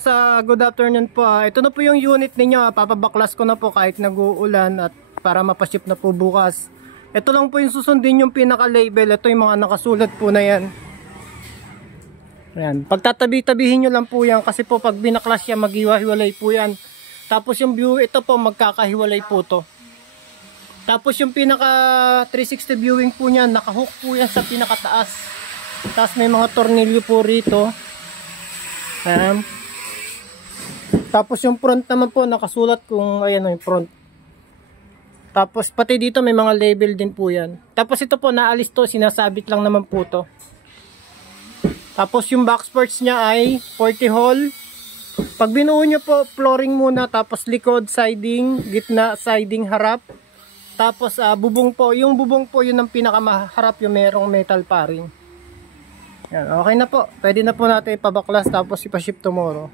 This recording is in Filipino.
Good afternoon po. Ito na po yung unit ninyo. Papabaklas ko na po kahit nag-uulan at para mapaship na po bukas. Ito lang po yung susundin yung pinaka-label. Ito yung mga nakasulat po na yan. Ayan. Pagtatabi-tabihin nyo lang po yan kasi po pag binaklas yan maghiwa-hiwalay po yan. Tapos yung view, ito po magkakahiwalay po to. Tapos yung pinaka 360 viewing po niyan, nakahook po yan sa pinakataas. Tapos may mga tornilyo po rito. Ayan. Tapos yung front naman po nakasulat kung ayan yung front. Tapos pati dito may mga label din po yan. Tapos ito po naalis to, sinasabit lang naman po to. Tapos yung box parts niya ay 40 hole. Pag binuo nyo po, flooring muna, tapos likod, siding, gitna, siding, harap. Tapos bubong po, yung bubong po yun ang pinakamaharap, yung merong metal paring. Yan, okay na po. Pwede na po natin ipabaklas tapos ipaship tomorrow.